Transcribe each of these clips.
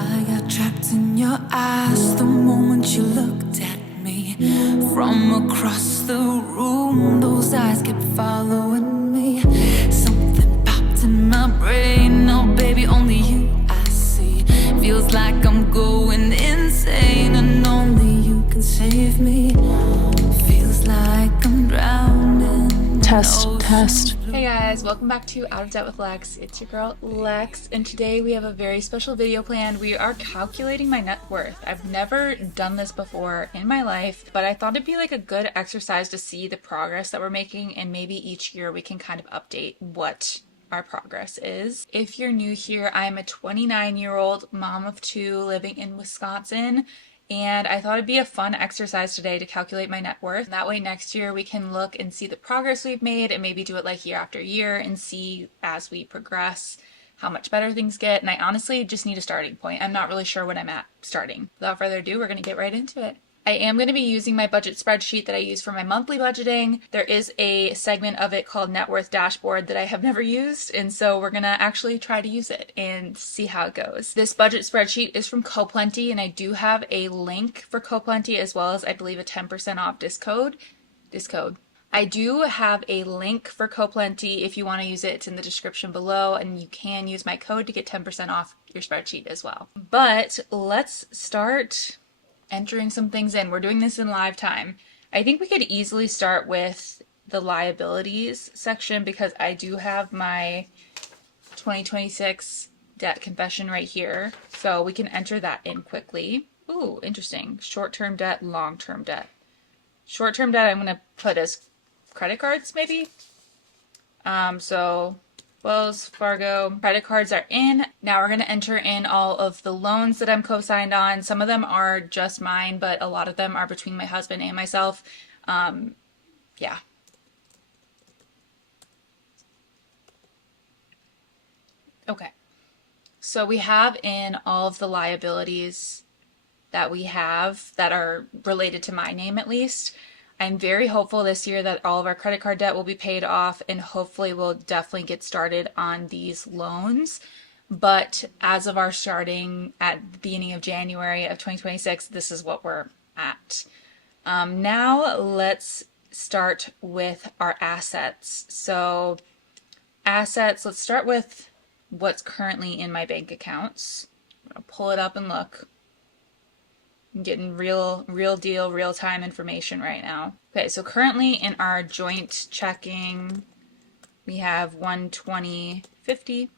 I got trapped in your eyes the moment you looked at me. From across the room, those eyes kept following me. Something popped in my brain. Now, baby, only you I see. Feels like I'm going insane, and only you can save me. Feels like I'm drowning. Test. Hey guys, welcome back to Out of Debt with Lex. It's your girl Lex, and today we have a very special video planned. We are calculating my net worth. I've never done this before in my life, but I thought it'd be like a good exercise to see the progress that we're making, and maybe each year we can kind of update what our progress is. If you're new here, I'm a 29-year-old mom of two living in Wisconsin. And I thought it'd be a fun exercise today to calculate my net worth. That way next year we can look and see the progress we've made and maybe do it like year after year and see as we progress how much better things get. And I honestly just need a starting point. I'm not really sure what I'm at starting. Without further ado, we're going to get right into it. I am going to be using my budget spreadsheet that I use for my monthly budgeting. There is a segment of it called Net Worth Dashboard that I have never used, and so we're going to actually try to use it and see how it goes. This budget spreadsheet is from CoPlenty, and I do have a link for CoPlenty as well as I believe a 10% off discode. I do have a link for CoPlenty if you want to use it. It's in the description below, and you can use my code to get 10% off your spreadsheet as well. But let's start entering some things in. We're doing this in live time. I think we could easily start with the liabilities section because I do have my 2026 debt confession right here. So we can enter that in quickly. Ooh, interesting. Short-term debt, long-term debt. Short-term debt I'm going to put as credit cards maybe. So Wells Fargo credit cards are in. Now we're going to enter in all of the loans that I'm co-signed on. Some of them are just mine, but a lot of them are between my husband and myself. Yeah. Okay. So we have in all of the liabilities that we have that are related to my name at least. I'm very hopeful this year that all of our credit card debt will be paid off, and hopefully we'll definitely get started on these loans. But as of our starting at the beginning of January of 2026, this is what we're at. Now let's start with our assets. So assets, let's start with what's currently in my bank accounts. I'm gonna pull it up and look. I'm getting real deal, real time information right now. Okay, so currently in our joint checking, we have $120.50.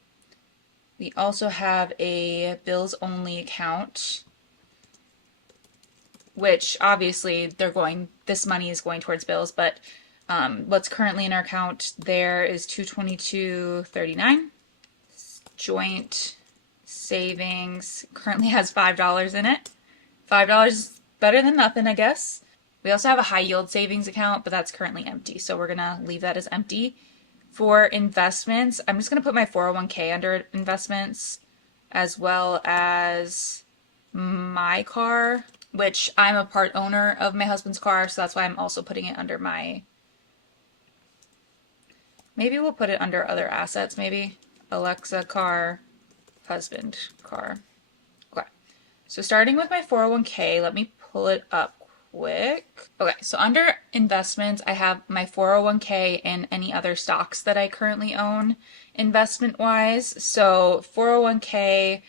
We also have a bills only account, which obviously this money is going towards bills, but what's currently in our account there is $222.39. Joint savings currently has $5 in it. $5 is better than nothing, I guess. We also have a high yield savings account, but that's currently empty. So we're going to leave that as empty. For investments, I'm just going to put my 401k under investments as well as my car, which I'm a part owner of my husband's car. So that's why I'm also putting it under maybe we'll put it under other assets, maybe Alexa car, husband car. Okay. So starting with my 401k, let me pull it up quick. Okay, so under investments, I have my 401k and any other stocks that I currently own investment-wise. So 401k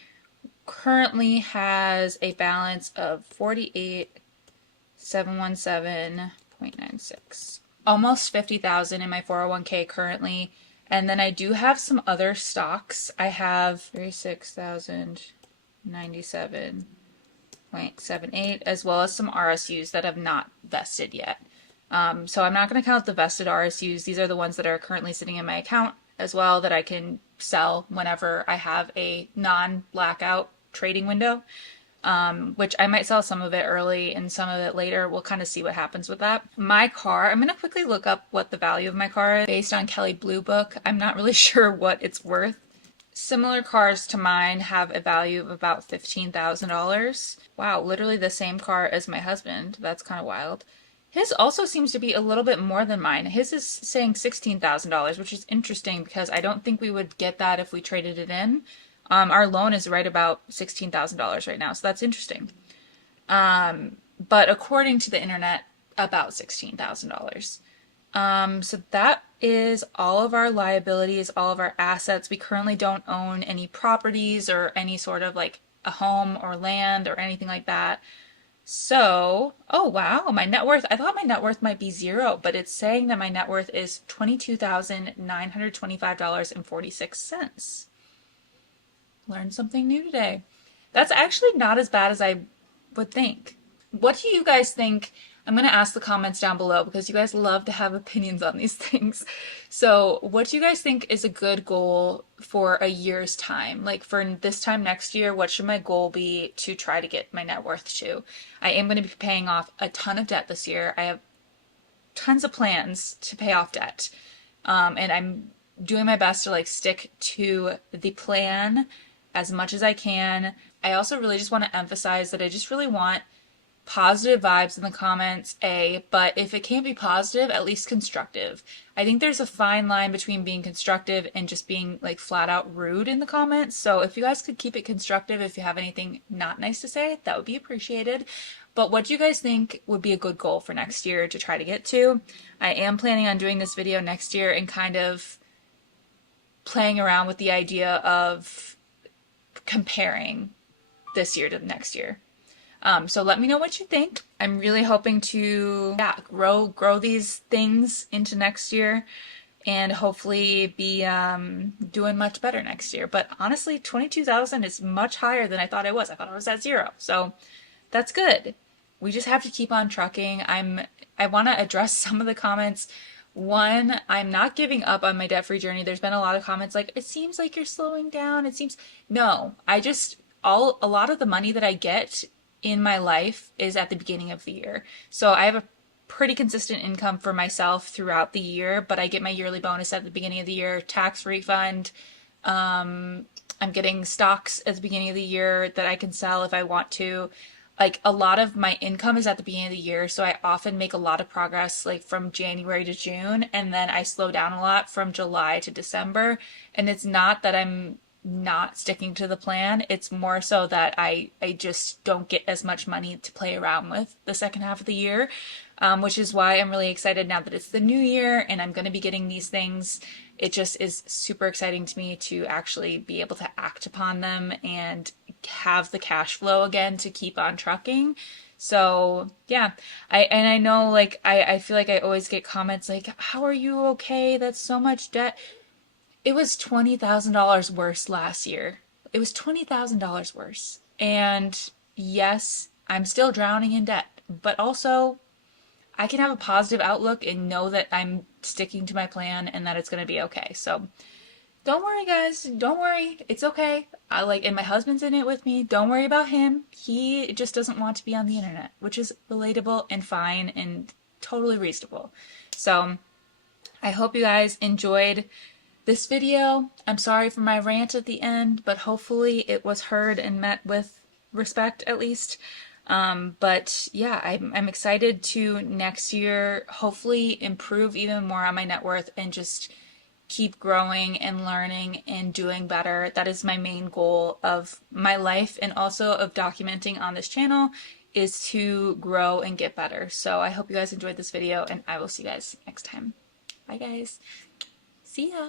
currently has a balance of 48,717.96. Almost 50,000 in my 401k currently. And then I do have some other stocks. I have 36,097.78 as well as some RSUs that have not vested yet. So I'm not going to count the vested RSUs. These are the ones that are currently sitting in my account as well that I can sell whenever I have a non-blackout trading window, which I might sell some of it early and some of it later. We'll kind of see what happens with that. My car, I'm going to quickly look up what the value of my car is based on Kelley Blue Book. I'm not really sure what it's worth. Similar cars to mine have a value of about $15,000. Wow, literally the same car as my husband. That's kind of wild. His also seems to be a little bit more than mine. His is saying $16,000, which is interesting because I don't think we would get that if we traded it in. Our loan is right about $16,000 right now, so that's interesting. But according to the internet, about $16,000. So that is all of our liabilities, all of our assets. We currently don't own any properties or any sort of like a home or land or anything like that. So, oh wow, my net worth, I thought my net worth might be zero, but it's saying that my net worth is $22,925.46. Learned something new today. That's actually not as bad as I would think. What do you guys think? I'm going to ask the comments down below because you guys love to have opinions on these things. So, what do you guys think is a good goal for a year's time? Like for this time next year, what should my goal be to try to get my net worth to? I am going to be paying off a ton of debt this year. I have tons of plans to pay off debt. And I'm doing my best to like stick to the plan as much as I can. I also really just want to emphasize that I just really want positive vibes in the comments, but if it can't be positive, at least constructive. I think there's a fine line between being constructive and just being like flat out rude in the comments. So if you guys could keep it constructive, if you have anything not nice to say, that would be appreciated. But what do you guys think would be a good goal for next year to try to get to? I am planning on doing this video next year and kind of playing around with the idea of comparing this year to the next year. So let me know what you think. I'm really hoping to grow these things into next year and hopefully be doing much better next year. But honestly, 22,000 is much higher than I thought I was. I thought I was at zero. So that's good. We just have to keep on trucking. I want to address some of the comments. One, I'm not giving up on my debt-free journey. There's been a lot of comments like, it seems like you're slowing down. It seems, no, a lot of the money that I get in my life is at the beginning of the year. So I have a pretty consistent income for myself throughout the year, but I get my yearly bonus at the beginning of the year, tax refund. I'm getting stocks at the beginning of the year that I can sell if I want to. Like a lot of my income is at the beginning of the year, so I often make a lot of progress like from January to June, and then I slow down a lot from July to December. And it's not that I'm not sticking to the plan. It's more so that I just don't get as much money to play around with the second half of the year, which is why I'm really excited now that it's the new year and I'm going to be getting these things. It just is super exciting to me to actually be able to act upon them and have the cash flow again to keep on trucking. So yeah, I know like I feel like I always get comments like, how are you okay? That's so much debt. It was $20,000 worse last year. It was $20,000 worse. And yes, I'm still drowning in debt, but also I can have a positive outlook and know that I'm sticking to my plan and that it's going to be okay. So don't worry, guys. Don't worry. It's okay. And my husband's in it with me. Don't worry about him. He just doesn't want to be on the internet, which is relatable and fine and totally reasonable. So I hope you guys enjoyed this video. I'm sorry for my rant at the end, but hopefully it was heard and met with respect at least. But yeah, I'm excited to next year hopefully improve even more on my net worth and just keep growing and learning and doing better. That is my main goal of my life and also of documenting on this channel, is to grow and get better. So I hope you guys enjoyed this video and I will see you guys next time. Bye guys. See ya.